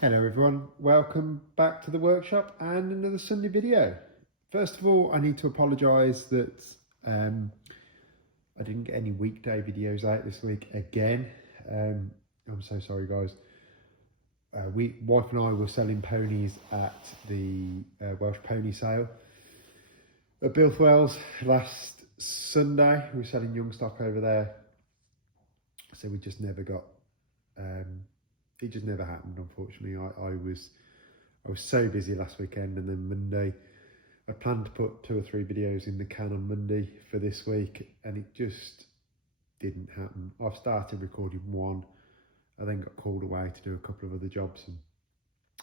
Hello everyone, welcome back to the workshop and another Sunday video. First of all, I need to apologise that I didn't get any weekday videos out this week again. I'm so sorry guys. Wife and I were selling ponies at the Welsh pony sale at Bilthwells last Sunday. We were selling young stock over there, so we just never got it just never happened, unfortunately. I was so busy last weekend, and then Monday I planned to put 2 or 3 videos in the can on Monday for this week, and it just didn't happen. I've started recording one, I then got called away to do a couple of other jobs, and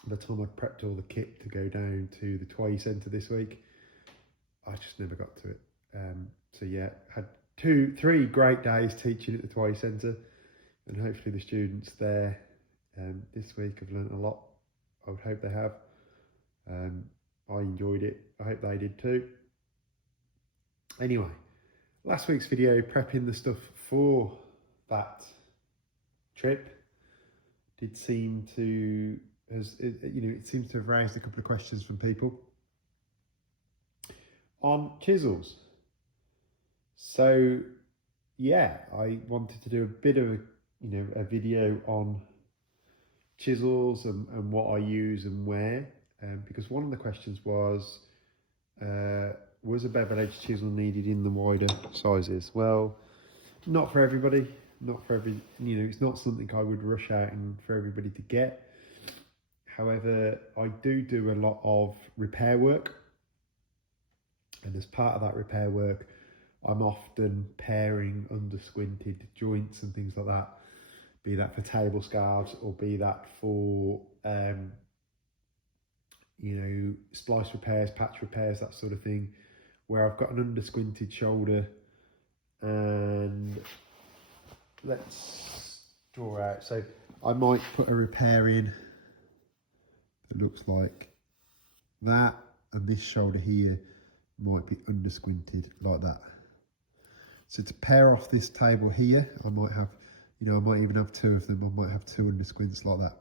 by the time I'd prepped all the kit to go down to the Tway Centre this week, I just never got to it. So yeah, had 3 great days teaching at the Tway Centre, and hopefully the students there this week have learnt a lot. I would hope they have. I enjoyed it. I hope they did too. Anyway, last week's video prepping the stuff for that trip did seem to it seems to have raised a couple of questions from people on chisels. So yeah, I wanted to do a bit of a video on chisels and what I use and where, because one of the questions was a bevel edge chisel needed in the wider sizes? Well, not for everybody, not for every, it's not something I would rush out and for everybody to get. However, I do a lot of repair work, and as part of that repair work, I'm often pairing under squinted joints and things like that, be that for table scarves or be that for splice repairs, patch repairs, that sort of thing, where I've got an under squinted shoulder. And let's draw out, so I might put a repair in that looks like that, and this shoulder here might be under squinted like that. So to pair off this table here, I might have, I might even have 2 of them. I might have 2 under squints like that.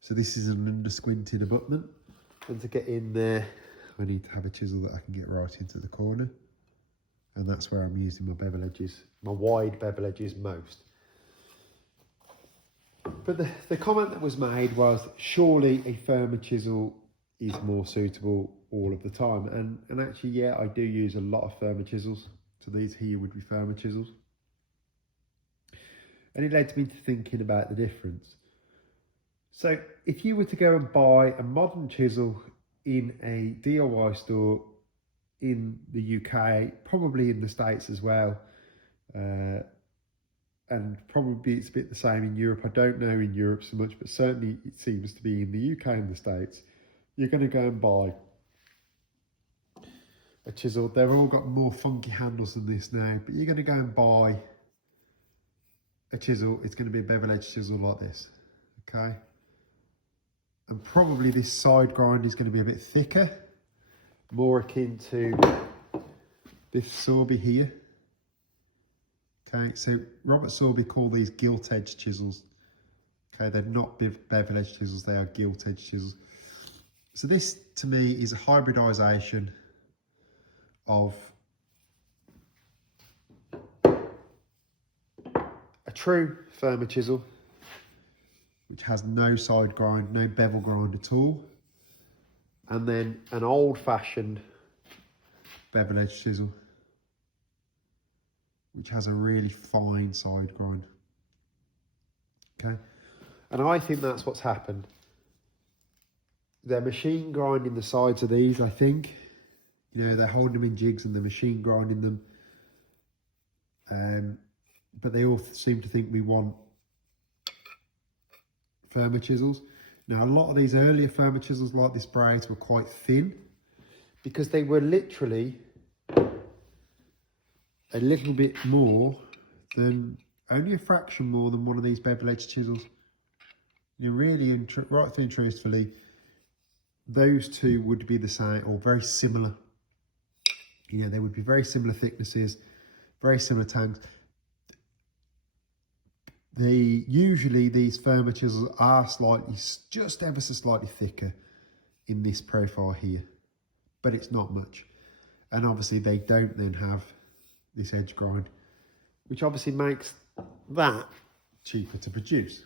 So this is an under squinted abutment, and to get in there I need to have a chisel that I can get right into the corner, and that's where I'm using my bevel edges, my wide bevel edges most. But the comment that was made was, surely a firmer chisel is more suitable all of the time, and actually, yeah, I do use a lot of firmer chisels. So these here would be firmer chisels. And it led me to thinking about the difference. So if you were to go and buy a modern chisel in a DIY store in the UK, probably in the States as well, and probably it's a bit the same in Europe. I don't know in Europe so much, but certainly it seems to be in the UK and the States. You're going to go and buy a chisel. They've all got more funky handles than this now, but you're going to go and buy a chisel. It's going to be a bevel edge chisel like this, okay? And probably this side grind is going to be a bit thicker, more akin to this Sorby here. Okay, so Robert Sorby called these gilt edge chisels. Okay, they're not bevel edge chisels, they are gilt edge chisels. So this to me is a hybridization of a true firmer chisel, which has no side grind, no bevel grind at all, and then an old-fashioned bevel edge chisel, which has a really fine side grind. Okay, and I think that's what's happened. They're machine grinding the sides of these, I think. They're holding them in jigs and they're machine grinding them. But they all seem to think we want firmer chisels. Now, a lot of these earlier firmer chisels like this braid were quite thin, because they were literally a little bit more than, only a fraction more than one of these bevel edge chisels. Really, right through and truthfully, those two would be the same or very similar. They would be very similar thicknesses, very similar tanks. Usually these firmer chisels are just ever so slightly thicker in this profile here, but it's not much. And obviously they don't then have this edge grind, which obviously makes that cheaper to produce.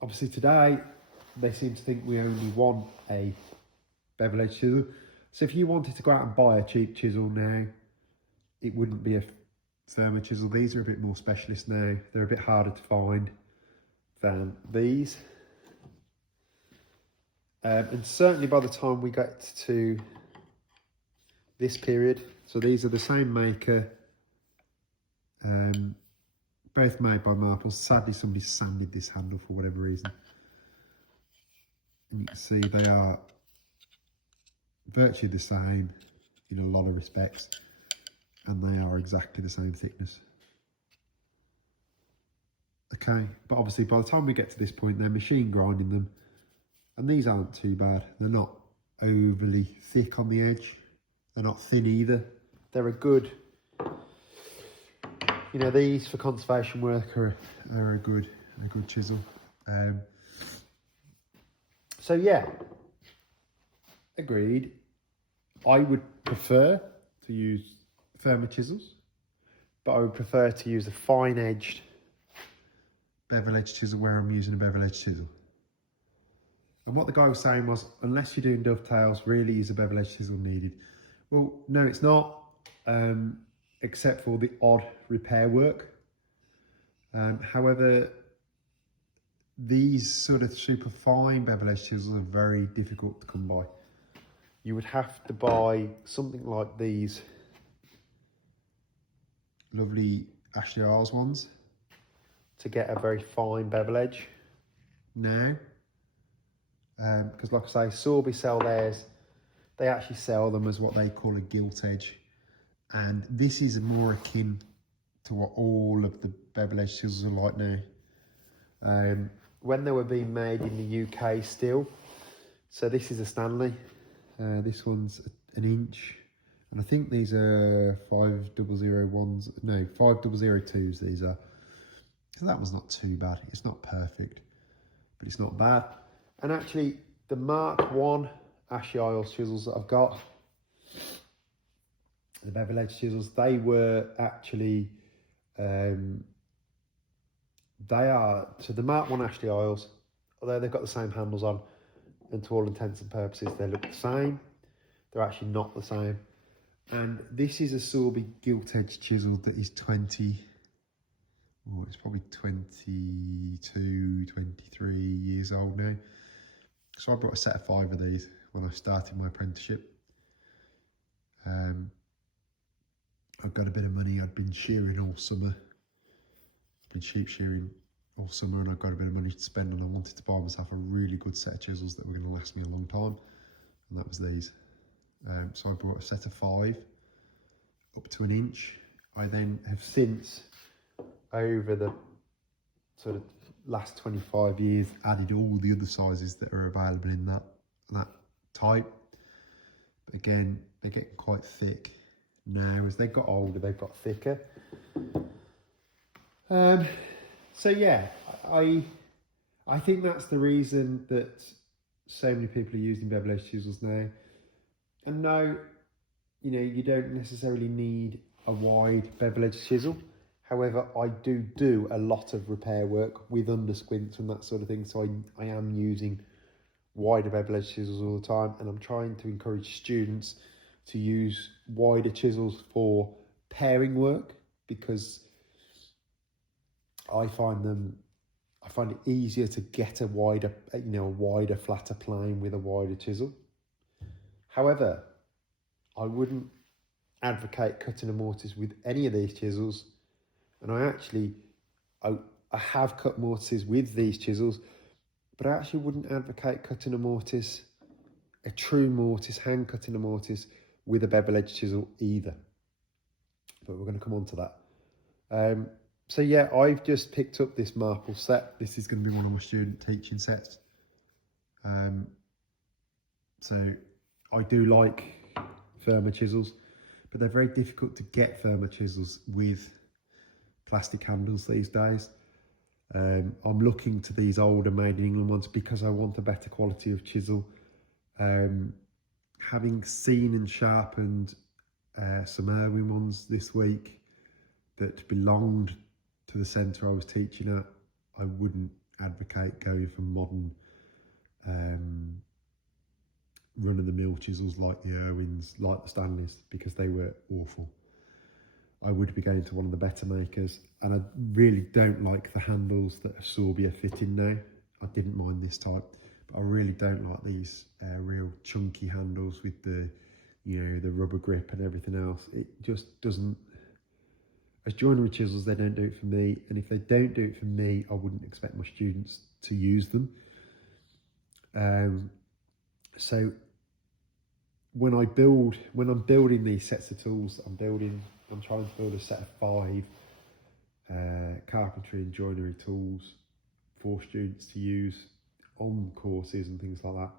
Obviously today, they seem to think we only want a bevel edge chisel. So if you wanted to go out and buy a cheap chisel now, it wouldn't be a firmer chisel. These are a bit more specialist now. They're a bit harder to find than these. And certainly by the time we get to this period, so these are the same maker, both made by Marples. Sadly, somebody sanded this handle for whatever reason. And you can see they are virtually the same in a lot of respects, and they are exactly the same thickness. Okay, but obviously by the time we get to this point, they're machine grinding them, and these aren't too bad. They're not overly thick on the edge. They're not thin either. They're a good, you know, these for conservation work are a good chisel. So yeah, agreed. I would prefer to use firmer chisels, but I would prefer to use a fine edged bevel edge chisel where I'm using a bevel edge chisel. And what the guy was saying was, unless you're doing dovetails, really is a bevel edge chisel needed. Well, no, it's not, except for the odd repair work. However, these sort of super fine bevel edge chisels are very difficult to come by. You would have to buy something like these lovely Ashley Isles ones to get a very fine bevel edge now. Because like I say, Sorby sell theirs, they actually sell them as what they call a gilt edge. And this is more akin to what all of the bevel edge chisels are like now. When they were being made in the UK still, so this is a Stanley, this one's an inch, and I think these are 5001s, no, 5002s these are. So that one's not too bad. It's not perfect, but it's not bad. And actually, the Mark 1 Ashley Isles chisels that I've got, the bevel edge chisels, they were actually, they are, so the Mark 1 Ashley Isles, although they've got the same handles on, and to all intents and purposes they look the same, they're actually not the same. And this is a Sorby gilt edge chisel that is 20, oh, it's probably 22, 23 years old now. So I brought a set of 5 of these when I started my apprenticeship. I've got a bit of money. I'd been shearing all summer. I've been sheep shearing all summer, and I've got a bit of money to spend, and I wanted to buy myself a really good set of chisels that were going to last me a long time, and that was these. So I brought a set of 5 up to an inch. I then have since, over the sort of last 25 years, added all the other sizes that are available in that type. But again, they're getting quite thick now. As they got older, they've got thicker. So yeah, I think that's the reason that so many people are using bevel edge chisels now. And no, you know, you don't necessarily need a wide bevel edge chisel. However, I do a lot of repair work with under squints and that sort of thing. So I am using wider bevel edge chisels all the time, and I'm trying to encourage students to use wider chisels for pairing work, because I find it easier to get a wider, flatter plane with a wider chisel. However, I wouldn't advocate cutting a mortise with any of these chisels, and I have cut mortises with these chisels, but I actually wouldn't advocate cutting a mortise, a true mortise, hand cutting a mortise with a bevel edge chisel either. But we're going to come on to that. So yeah, I've just picked up this Marple set. This is going to be one of my student teaching sets. So I do like firmer chisels, but they're very difficult to get firmer chisels with plastic handles these days. I'm looking to these older made in England ones because I want a better quality of chisel. Having seen and sharpened some Irwin ones this week that belonged to the centre I was teaching at, I wouldn't advocate going for modern run-of-the-mill chisels like the Irwins, like the Stanleys, because they were awful. I would be going to one of the better makers, and I really don't like the handles that Sorbia fit in now. I didn't mind this type, but I really don't like these real chunky handles with the, you know, the rubber grip and everything else. It just doesn't. As joinery chisels, they don't do it for me, and if they don't do it for me, I wouldn't expect my students to use them. So when I'm building these sets of tools, I'm trying to build a set of 5 carpentry and joinery tools for students to use on courses and things like that.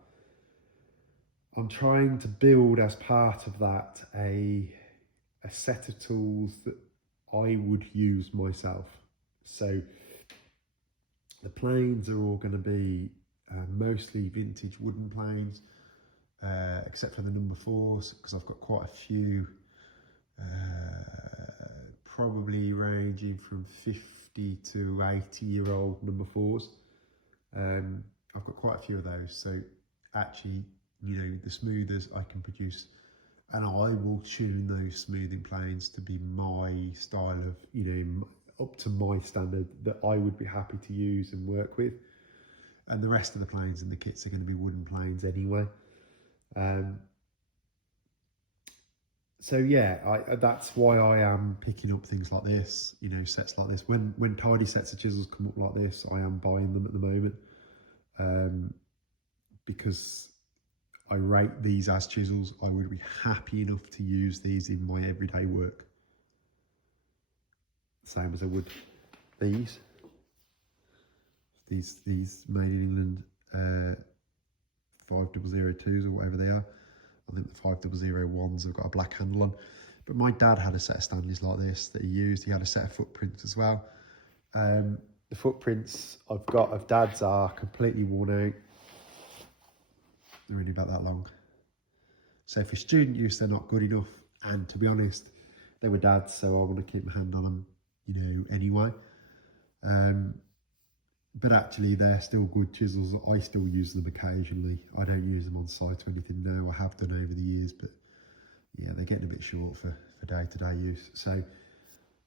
I'm trying to build, as part of that, a set of tools that I would use myself. So the planes are all going to be mostly vintage wooden planes, except for the number 4s, because I've got quite a few, probably ranging from 50 to 80-year-old number 4s. I've got quite a few of those, so actually, you know, the smoothers I can produce, and I will tune those smoothing planes to be my style of, you know, up to my standard that I would be happy to use and work with. And the rest of the planes and the kits are going to be wooden planes anyway. So yeah, that's why I am picking up things like this, you know, sets like this. When tidy sets of chisels come up like this, I am buying them at the moment, because I rate these as chisels. I would be happy enough to use these in my everyday work, same as I would these made in England 5002s or whatever they are. I think the 5001s have got a black handle on. But my dad had a set of Stanleys like this that he used. He had a set of footprints as well. The footprints I've got of Dad's are completely worn out. They're only about that long. So for student use, they're not good enough. And to be honest, they were Dad's, so I want to keep my hand on them, you know, anyway. But actually, they're still good chisels. I still use them occasionally. I don't use them on site or anything now. I have done over the years, but yeah, they're getting a bit short for day-to-day use. So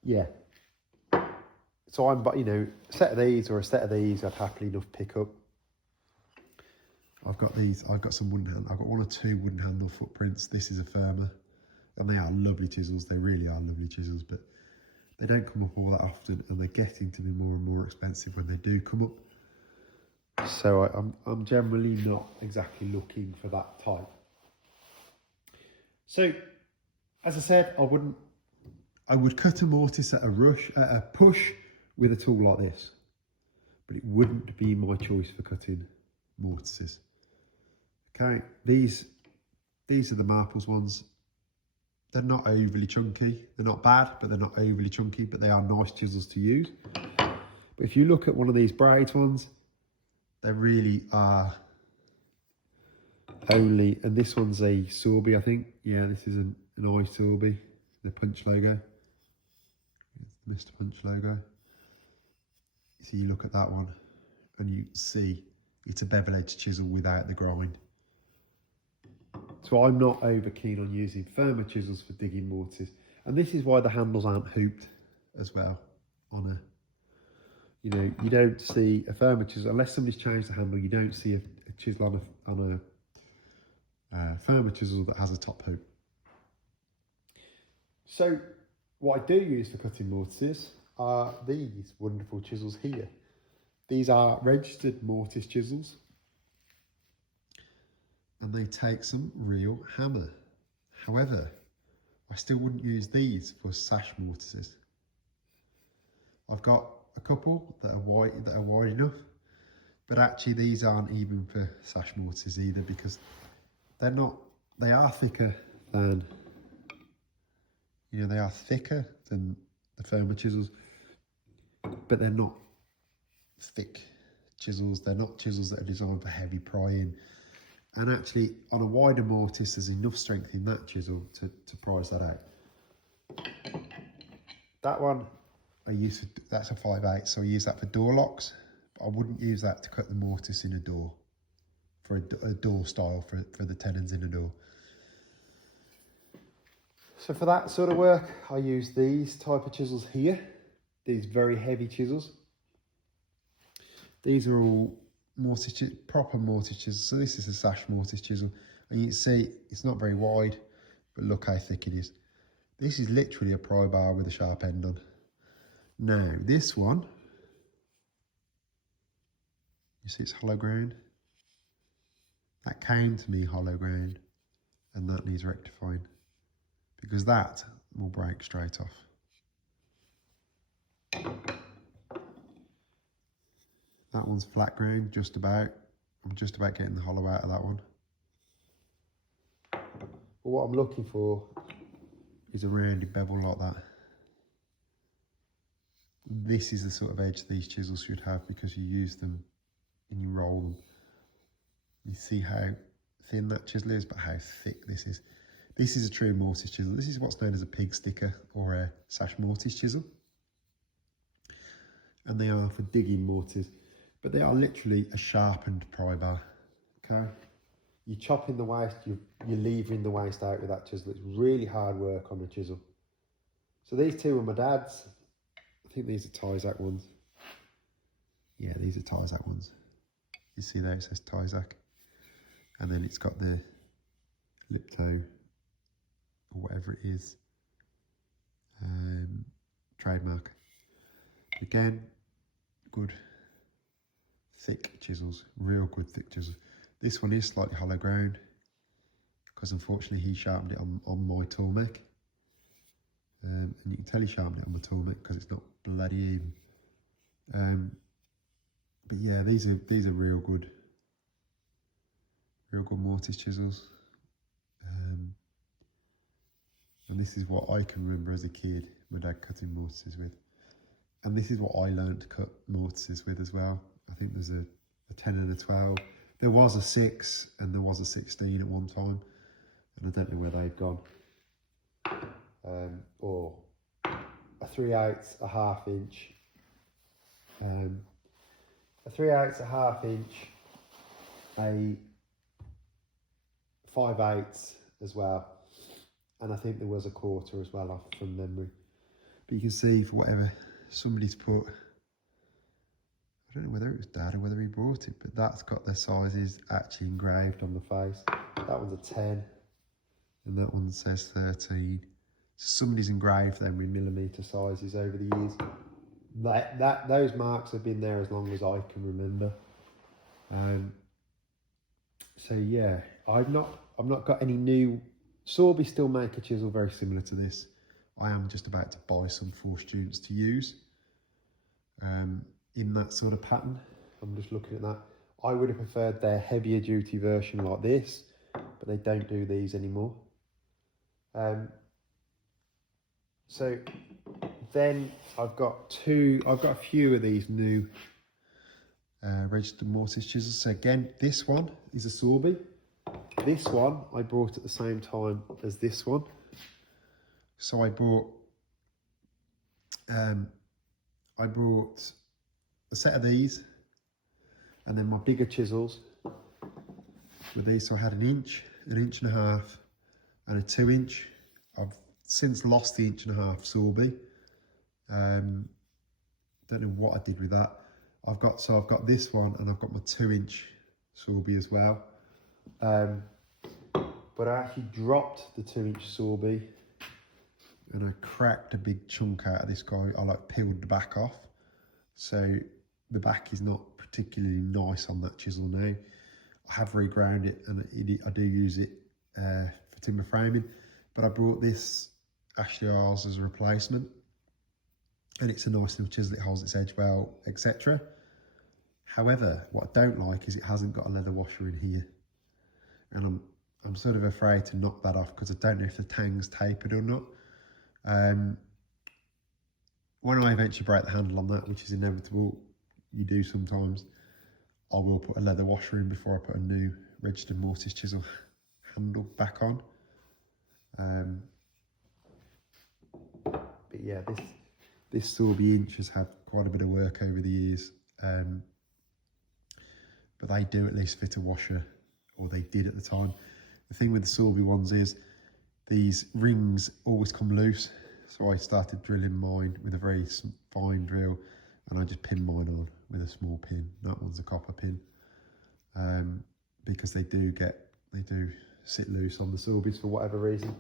yeah. So I'm, you know, a set of these or a set of these, I'd happily enough pick up. I've got these. I've got some wooden hand. I've got 1 or 2 wooden handle footprints. This is a firmer, and they are lovely chisels. They really are lovely chisels, but they don't come up all that often, and they're getting to be more and more expensive when they do come up. So I'm generally not exactly looking for that type. So, as I said, I would cut a mortise at a push with a tool like this, but it wouldn't be my choice for cutting mortises. Okay, these are the Marples ones. They're not overly chunky. They're not bad, but they're not overly chunky, but they are nice chisels to use. But if you look at one of these braids ones, they really are only, and this one's a Sorby, I think. Yeah, this is an I Sorby, the Punch logo. Mr. Punch logo. So you look at that one and you see it's a bevel edge chisel without the grind. So I'm not over keen on using firmer chisels for digging mortise. And this is why the handles aren't hooped as well on a, you know, you don't see a firmer chisel, unless somebody's changed the handle, you don't see a chisel on a firmer chisel that has a top hoop. So what I do use for cutting mortises are these wonderful chisels here. These are registered mortise chisels, and they take some real hammer. However, I still wouldn't use these for sash mortises. I've got a couple that are wide enough, but actually these aren't even for sash mortises either, because they are thicker than You know, they are thicker than the firmer chisels, but they're not thick chisels. They're not chisels that are designed for heavy prying. And actually, on a wider mortise, there's enough strength in that chisel to prise that out. That one, that's a 5/8, so I use that for door locks. But I wouldn't use that to cut the mortise in a door, for a door style, for the tenons in a door. So for that sort of work, I use these type of chisels here, these very heavy chisels. These are all mortise, proper mortise chisels. So this is a sash mortise chisel, and you can see it's not very wide, but look how thick it is. This is literally a pry bar with a sharp end on. Now this one, you see it's hollow ground. That came to me hollow ground, and that needs rectifying, because that will break straight off. That one's flat ground, just about. I'm just about getting the hollow out of that one. But what I'm looking for is a rounded bevel like that. This is the sort of edge these chisels should have, because you use them and you roll them. You see how thin that chisel is, but how thick this is. This is a true mortise chisel. This is what's known as a pig sticker or a sash mortise chisel. And they are for digging mortise, but they are literally a sharpened pry bar, okay? You're chopping the waste, you're levering the waste out with that chisel. It's really hard work on the chisel. So these two are my dad's. I think these are Tyzac ones. Yeah, these are Tyzac ones. You see there it says Tyzac. And then it's got the lip toe, or whatever it is, trademark. Again, good thick chisels, real good thick chisels. This one is slightly hollow ground, because unfortunately he sharpened it on my tool mech. And you can tell he sharpened it on my tool mech because it's not bloody even. But yeah, these are real good mortise chisels. And this is what I can remember as a kid, my dad cutting mortises with. And this is what I learned to cut mortises with as well. I think there's a 10 and a 12. There was a 6 and there was a 16 at one time, and I don't know where they've gone. Or a 3/8, a ½ inch, a 3/8, a ½ inch, a 5/8 as well, and I think there was a 1/4 as well, off from memory. But you can see, for whatever somebody's put, I don't know whether it was Dad or whether he brought it, but that's got their sizes actually engraved on the face. That one's a 10, and that one says 13. So somebody's engraved them with millimetre sizes over the years. Those marks have been there as long as I can remember. So yeah, I've not got any new. Sorby still make a chisel very similar to this. I am just about to buy some for students to use in that sort of pattern. I'm just looking at that. I would have preferred their heavier duty version like this, but they don't do these anymore. So then I've got a few of these new registered mortise chisels. So again, this one is a Sorby. This one I bought at the same time as this one. So I bought a set of these, and then my bigger chisels with these. So I had an inch and a half, and a 2 inch. I've since lost the 1.5 inch Sorby. Don't know what I did with that. I've got this one, and I've got my 2 inch Sorby as well. But I actually dropped the 2 inch Sorby, and I cracked a big chunk out of this guy. I peeled the back off, so the back is not particularly nice on that chisel now. I have reground it, and I do use it for timber framing, but I brought this Ashley Isles as a replacement, and it's a nice little chisel. It holds its edge well, etc. However, what I don't like is it hasn't got a leather washer in here, and I'm sort of afraid to knock that off because I don't know if the tang's tapered or not. When I eventually break the handle on that, which is inevitable, you do sometimes, I will put a leather washer in before I put a new registered Mortice chisel handle back on. But yeah, this Sorby inch has had quite a bit of work over the years, but they do at least fit a washer, or they did at the time. The thing with the Sorby ones is these rings always come loose, so I started drilling mine with a very fine drill, and I just pinned mine on with a small pin. That one's a copper pin, because they do sit loose on the Sorbys for whatever reason.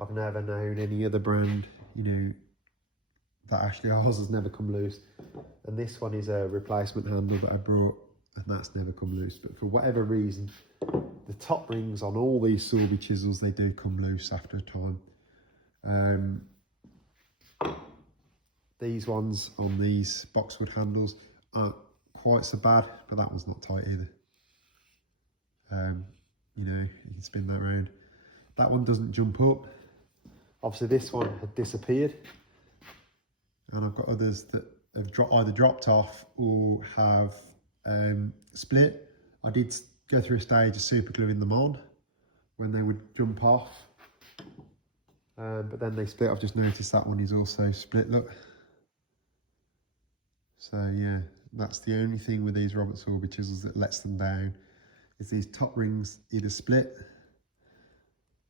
I've never known any other brand, that actually ours has never come loose. And this one is a replacement handle that I brought, and that's never come loose. But for whatever reason, the top rings on all these Sorby chisels, they do come loose after a time. These ones on these boxwood handles aren't quite so bad, but that one's not tight either. You can spin that round. That one doesn't jump up. Obviously this one had disappeared, and I've got others that have either dropped off or have split. I did go through a stage of super gluing them on when they would jump off, but then they split. I've just noticed that one is also split, look. So yeah, that's the only thing with these Robert Sorby chisels that lets them down, is these top rings either split,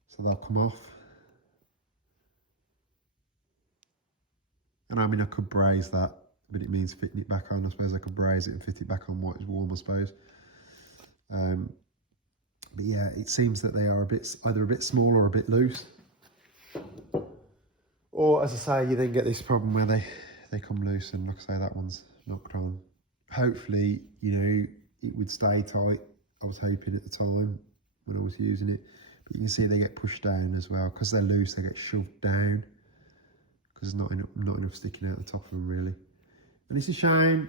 so they'll come off. And I mean, I could braze that, but it means fitting it back on. I suppose I could braze it and fit it back on while it's warm, I suppose. But yeah, it seems that they are either a bit small or a bit loose. Or, as I say, you then get this problem where they come loose, and like I say, that one's knocked on. Hopefully, it would stay tight. I was hoping at the time when I was using it. But you can see they get pushed down as well. Because they're loose, they get shoved down, because there's not enough sticking out the top of them, really. And it's a shame,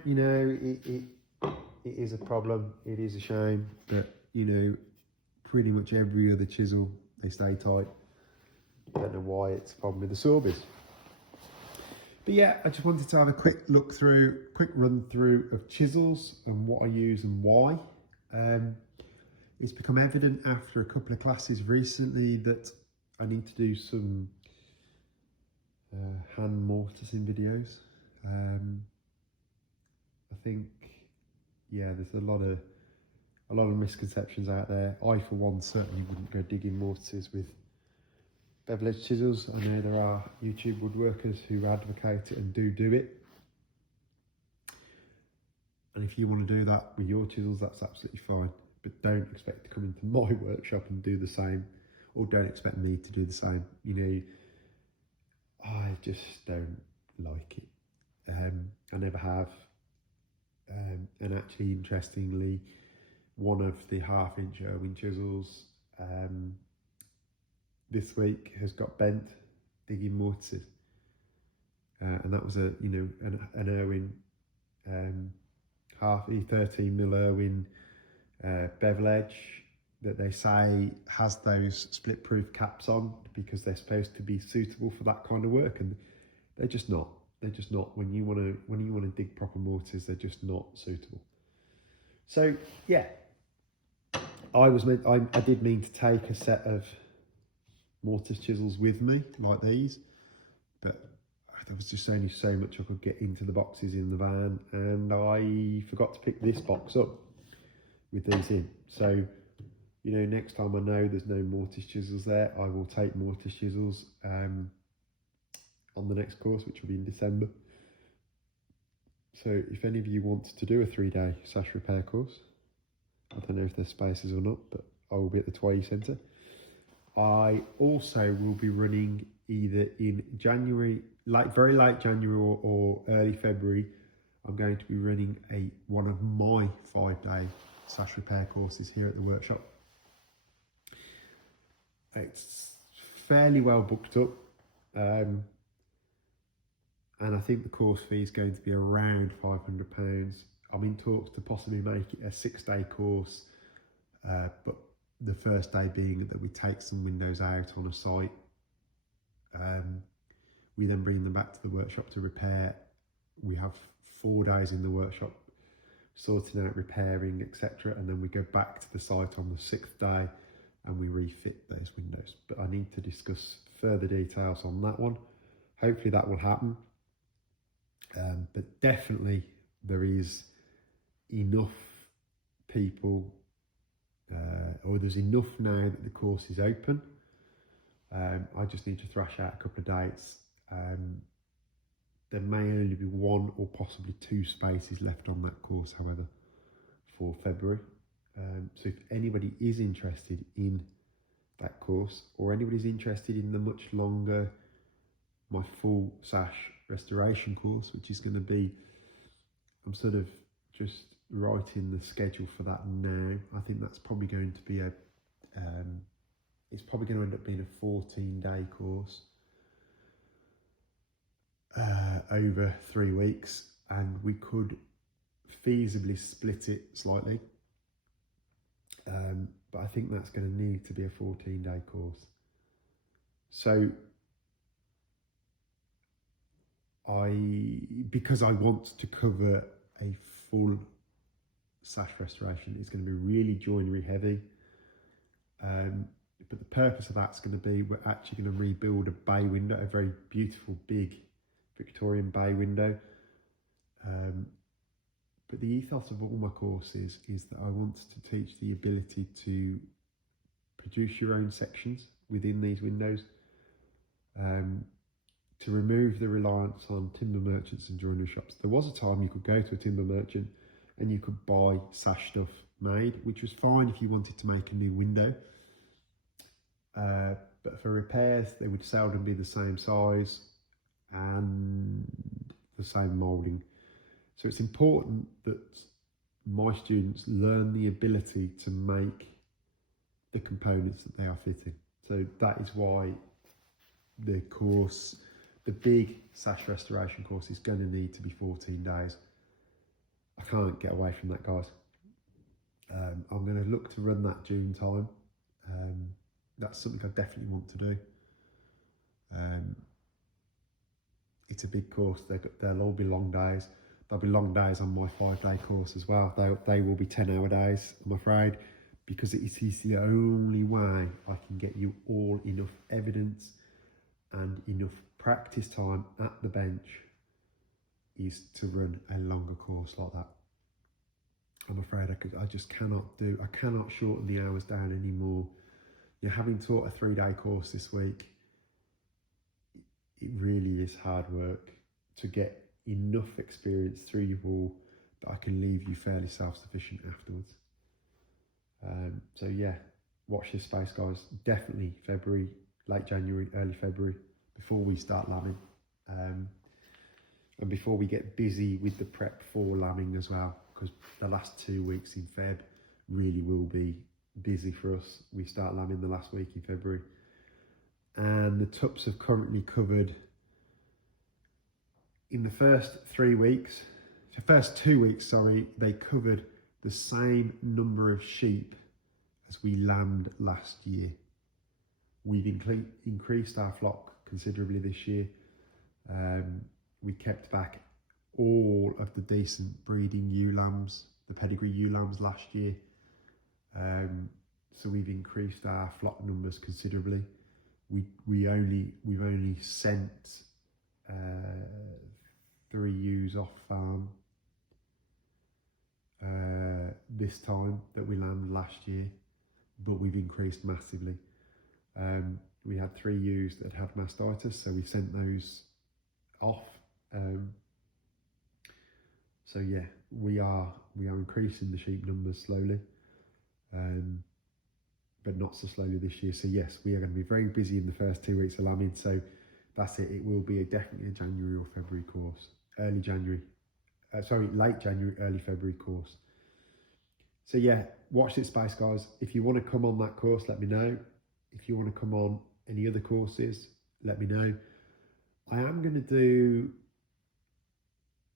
it is a problem. It is a shame, but pretty much every other chisel, they stay tight. I don't know why it's a problem with the Sorbys. But yeah, I just wanted to have a quick run through of chisels and what I use and why. It's become evident after a couple of classes recently that I need to do some hand mortising videos. I think, yeah, there's a lot of misconceptions out there. I, for one, certainly wouldn't go digging mortises with bevel edge chisels. I know there are YouTube woodworkers who advocate it and do it. And if you want to do that with your chisels, that's absolutely fine. But don't expect to come into my workshop and do the same, or don't expect me to do the same. I just don't like it. I never have. And actually, interestingly, one of the 1/2 inch Irwin chisels this week has got bent digging mortises, and that was an Irwin 13mm Irwin bevel edge that they say has those split proof caps on because they're supposed to be suitable for that kind of work, and they're just not. They're just not. When you want to dig proper mortise, they're just not suitable. So yeah, I did mean to take a set of mortise chisels with me like these, but there was just only so much I could get into the boxes in the van, and I forgot to pick this box up with these in. So next time I know there's no mortise chisels there, I will take mortise chisels on the next course, which will be in December. So if any of you want to do a 3-day sash repair course, I don't know if there's spaces or not, but I will be at the Tway Centre. I also will be running either in January, very late January or early February. I'm going to be running one of my 5-day sash repair courses here at the workshop. It's fairly well booked up, and I think the course fee is going to be around £500. I'm in talks to possibly make it a 6-day course, but the first day being that we take some windows out on a site, We then bring them back to the workshop to repair. We have 4 days in the workshop sorting out, repairing, etc. And then we go back to the site on the 6th day and we refit those windows. But I need to discuss further details on that one. Hopefully that will happen. But definitely there is enough people, or there's enough now that the course is open. I just need to thrash out a couple of dates. There may only be 1 or possibly 2 spaces left on that course, however, for February. So if anybody is interested in that course, or anybody's interested in the much longer, my full sash restoration course, which is going to be, I'm sort of just writing the schedule for that now. I think that's probably going to be it's probably going to end up being a 14-day course over 3 weeks, and we could feasibly split it slightly, but I think that's going to need to be a 14-day course. So because I want to cover a full sash restoration, it's going to be really joinery heavy, but the purpose of that's going to be, we're actually going to rebuild a bay window, a very beautiful big Victorian bay window. But the ethos of all my courses is that I want to teach the ability to produce your own sections within these windows, to remove the reliance on timber merchants and joinery shops. There was a time you could go to a timber merchant and you could buy sash stuff made, which was fine if you wanted to make a new window. But for repairs, they would seldom be the same size and the same moulding. So it's important that my students learn the ability to make the components that they are fitting. So that is why the course, the big sash restoration course, is going to need to be 14 days. I can't get away from that, guys. I'm going to look to run that June time. That's something I definitely want to do. It's a big course. They'll all be long days. There'll be long days on my 5-day course as well. They will be 10-hour days, I'm afraid, because it is the only way I can get you all enough evidence and enough practice time at the bench is to run a longer course like that. I'm afraid I just cannot shorten the hours down anymore. You're having taught a 3-day course this week. It really is hard work to get enough experience through you all that I can leave you fairly self-sufficient afterwards. So yeah, watch this space, guys. Definitely February, late January, early February, before we start lambing, and before we get busy with the prep for lambing as well, because the last 2 weeks in Feb really will be busy for us. We start lambing the last week in February, and the tups have currently covered, in the first 2 weeks, sorry, they covered the same number of sheep as we lambed last year. We've increased our flock considerably this year. We kept back all of the decent breeding ewe lambs, the pedigree ewe lambs last year. So we've increased our flock numbers considerably. We've only sent 3 ewes off farm this time that we lambed last year, but we've increased massively. We had 3 ewes that had mastitis, so we sent those off. So yeah, we are increasing the sheep numbers slowly, but not so slowly this year. So yes, we are going to be very busy in the first 2 weeks of lambing. So that's it. It will be definitely a January or February course. Late January, early February course. So yeah, watch this space, guys. If you want to come on that course, let me know. If you want to come on any other courses, let me know. I am going to do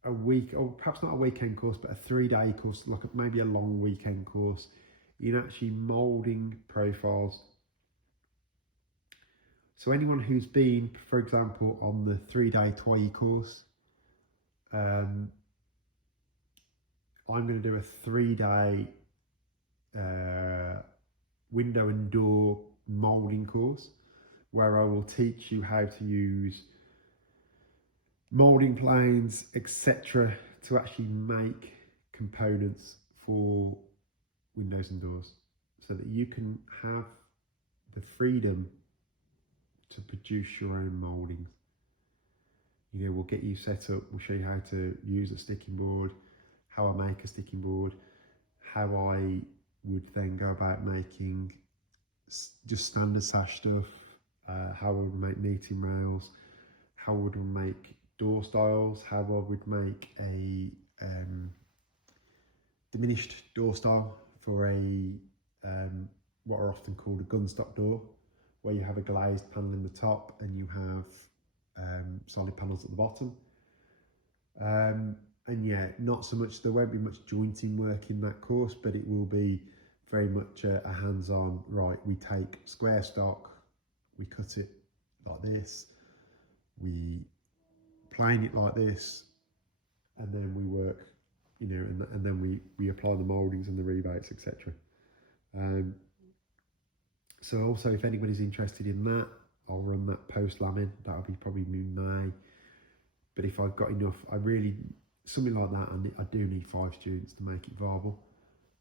a week, or perhaps not a weekend course, but a 3-day course, like maybe a long weekend course in actually moulding profiles. So anyone who's been, for example, on the 3-day toy course, I'm going to do a 3-day window and door moulding course where I will teach you how to use moulding planes, etc., to actually make components for windows and doors, so that you can have the freedom to produce your own mouldings. You know, we'll get you set up, we'll show you how to use a sticking board, how I make a sticking board, how I would then go about making just standard sash stuff, how I would make meeting rails, how I would make door styles, how I would make a diminished door style for a what are often called a gunstock door, where you have a glazed panel in the top and you have solid panels at the bottom. And yeah, not so much, there won't be much jointing work in that course, but it will be very much a hands-on, right, we take square stock, we cut it like this, we plane it like this, and then we work, you know, and then we apply the mouldings and the rebates, etc. So also, if anybody's interested in that, I'll run that post-lambing. That'll be probably May. But if I've got enough, something like that, and I do need 5 students to make it viable.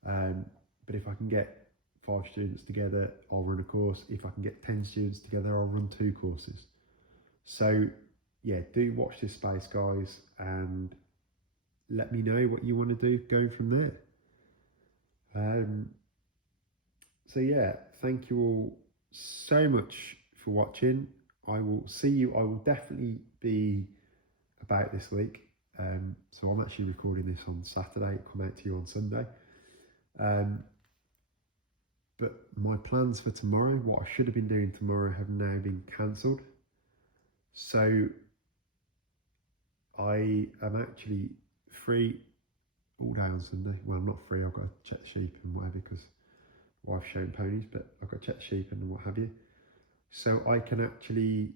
But if I can get 5 students together, I'll run a course. If I can get 10 students together, I'll run 2 courses. So yeah, do watch this space, guys, and let me know what you want to do going from there. So yeah, thank you all so much for watching. I will see you. I will definitely be about this week. So I'm actually recording this on Saturday. It'll come out to you on Sunday. But my plans for tomorrow, what I should have been doing tomorrow, have now been cancelled. So I am actually free all day on Sunday. Well, I'm not free. I've got to check sheep and whatever because wife's showing ponies, but I've got to check sheep and what have you. So I can actually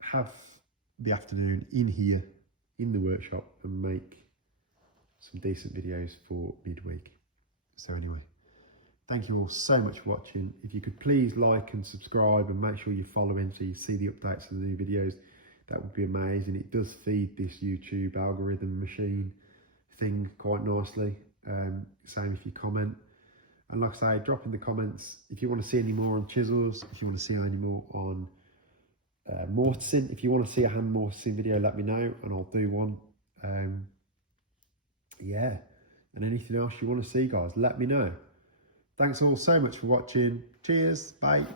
have the afternoon in here in the workshop and make some decent videos for midweek. So anyway, thank you all so much for watching. If you could please like and subscribe and make sure you're following so you see the updates of the new videos, that would be amazing. It does feed this YouTube algorithm machine thing quite nicely. Same if you comment. And like I say, drop in the comments if you want to see any more on chisels, if you want to see any more on mortising. If you want to see a hand mortising video, let me know and I'll do one. Yeah, and anything else you want to see, guys, let me know. Thanks all so much for watching. Cheers, bye.